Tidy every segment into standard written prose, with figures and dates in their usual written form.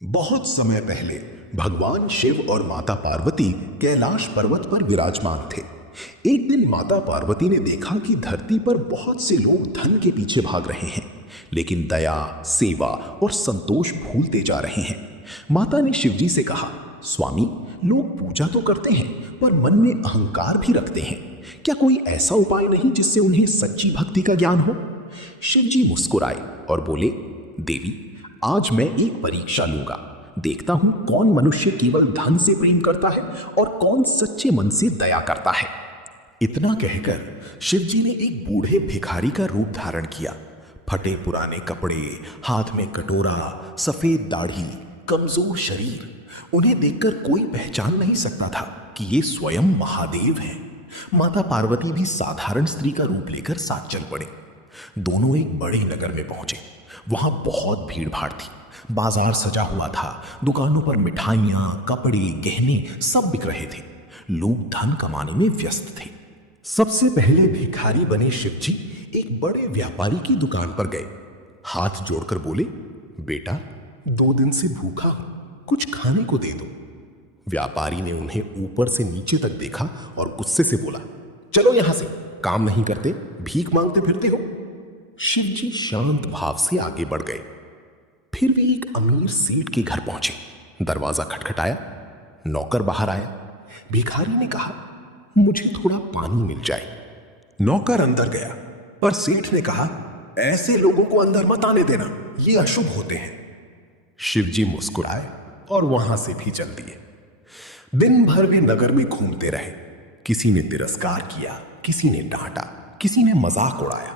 बहुत समय पहले भगवान शिव और माता पार्वती कैलाश पर्वत पर विराजमान थे। एक दिन माता पार्वती ने देखा कि धरती पर बहुत से लोग धन के पीछे भाग रहे हैं, लेकिन दया, सेवा और संतोष भूलते जा रहे हैं। माता ने शिवजी से कहा, स्वामी, लोग पूजा तो करते हैं पर मन में अहंकार भी रखते हैं। क्या कोई ऐसा उपाय नहीं जिससे उन्हें सच्ची भक्ति का ज्ञान हो? शिवजी मुस्कुराए और बोले, देवी, आज मैं एक परीक्षा लूंगा। देखता हूं कौन मनुष्य केवल धन से प्रेम करता है और कौन सच्चे मन से दया करता है। इतना कहकर शिवजी ने एक बूढ़े भिखारी का रूप धारण किया। फटे पुराने कपड़े, हाथ में कटोरा, सफेद दाढ़ी, कमजोर शरीर। उन्हें देखकर कोई पहचान नहीं सकता था कि ये स्वयं महादेव हैं। माता पार्वती भी साधारण स्त्री का रूप लेकर साथ चल पड़े। दोनों एक बड़े नगर में पहुंचे। वहां बहुत भीड़ भाड़ थी। बाजार सजा हुआ था। दुकानों पर मिठाइयां, कपड़े, गहने सब बिक रहे थे। लोग धन कमाने में व्यस्त थे। सबसे पहले भिखारी बने शिवजी एक बड़े व्यापारी की दुकान पर गए। हाथ जोड़कर बोले, बेटा, 2 दिन से भूखा हूं, कुछ खाने को दे दो। व्यापारी ने उन्हें ऊपर से नीचे तक देखा और गुस्से से बोला, चलो यहां से, काम नहीं करते, भीख मांगते फिरते हो। शिवजी शांत भाव से आगे बढ़ गए। फिर वे एक अमीर सेठ के घर पहुंचे। दरवाजा खटखटाया। नौकर बाहर आया। भिखारी ने कहा, मुझे थोड़ा पानी मिल जाए। नौकर अंदर गया, पर सेठ ने कहा, ऐसे लोगों को अंदर मत आने देना, ये अशुभ होते हैं। शिवजी मुस्कुराए और वहां से भी चल दिए। दिन भर वे नगर में घूमते रहे। किसी ने तिरस्कार किया, किसी ने डांटा, किसी ने मजाक उड़ाया,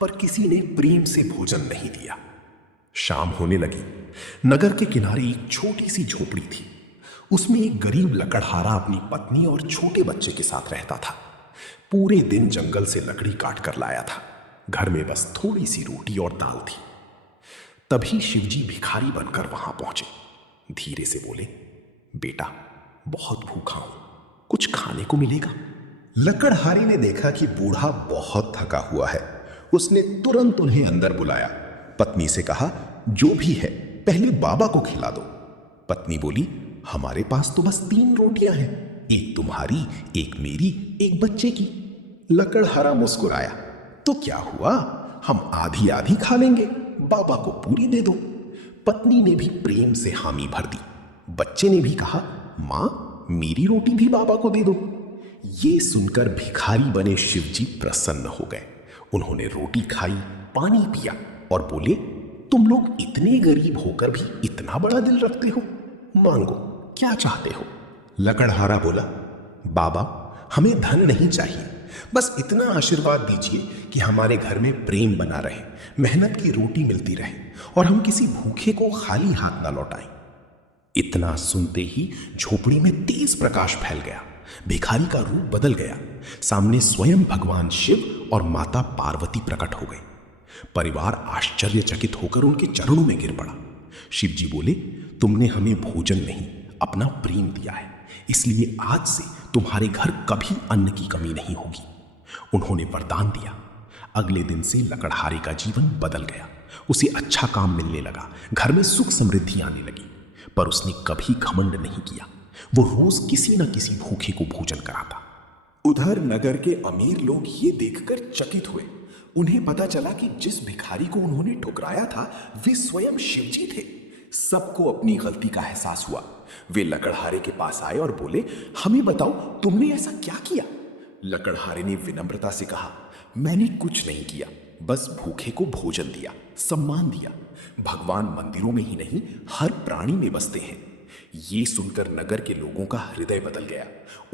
पर किसी ने प्रेम से भोजन नहीं दिया। शाम होने लगी। नगर के किनारे एक छोटी सी झोपड़ी थी। उसमें एक गरीब लकड़हारा अपनी पत्नी और छोटे बच्चे के साथ रहता था। पूरे दिन जंगल से लकड़ी काट कर लाया था। घर में बस थोड़ी सी रोटी और दाल थी। तभी शिवजी भिखारी बनकर वहां पहुंचे। धीरे से बोले, बेटा, बहुत भूखा हूं, कुछ खाने को मिलेगा? लकड़हारी ने देखा कि बूढ़ा बहुत थका हुआ है। उसने तुरंत उन्हें अंदर बुलाया। पत्नी से कहा, जो भी है पहले बाबा को खिला दो। पत्नी बोली, हमारे पास तो बस 3 रोटियां हैं, एक तुम्हारी, एक मेरी, एक बच्चे की। लकड़हारा मुस्कुराया, तो क्या हुआ, हम आधी आधी खा लेंगे, बाबा को पूरी दे दो। पत्नी ने भी प्रेम से हामी भर दी। बच्चे ने भी कहा, मां, मेरी रोटी भी बाबा को दे दो। ये सुनकर भिखारी बने शिवजी प्रसन्न हो गए। उन्होंने रोटी खाई, पानी पिया और बोले, तुम लोग इतने गरीब होकर भी इतना बड़ा दिल रखते हो, मांगो, क्या चाहते हो? लकड़हारा बोला, बाबा, हमें धन नहीं चाहिए, बस इतना आशीर्वाद दीजिए कि हमारे घर में प्रेम बना रहे, मेहनत की रोटी मिलती रहे और हम किसी भूखे को खाली हाथ ना लौटाएं। इतना सुनते ही झोपड़ी में तेज प्रकाश फैल गया। भिखारी का रूप बदल गया। सामने स्वयं भगवान शिव और माता पार्वती प्रकट हो गए। परिवार आश्चर्यचकित होकर उनके चरणों में गिर पड़ा। शिवजी बोले, तुमने हमें भोजन नहीं, अपना प्रेम दिया है, इसलिए आज से तुम्हारे घर कभी अन्न की कमी नहीं होगी। उन्होंने वरदान दिया। अगले दिन से लकड़हारे का जीवन बदल गया। उसे अच्छा काम मिलने लगा, घर में सुख समृद्धि आने लगी। पर उसने कभी घमंड नहीं किया। वो रोज किसी न किसी भूखे को भोजन कराता। उधर नगर के अमीर लोग ये देखकर चकित हुए। उन्हें पता चला कि जिस भिखारी को उन्होंने ठुकराया था वे स्वयं शिवजी थे। सबको अपनी गलती का एहसास हुआ। वे लकड़हारे के पास आए और बोले, हमें बताओ, तुमने ऐसा क्या किया? लकड़हारे ने विनम्रता से कहा, मैंने कुछ नहीं किया, बस भूखे को भोजन दिया, सम्मान दिया। भगवान मंदिरों में ही नहीं, हर प्राणी में बसते हैं। ये सुनकर नगर के लोगों का हृदय बदल गया।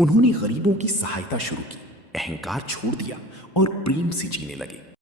उन्होंने गरीबों की सहायता शुरू की, अहंकार छोड़ दिया और प्रेम से जीने लगे।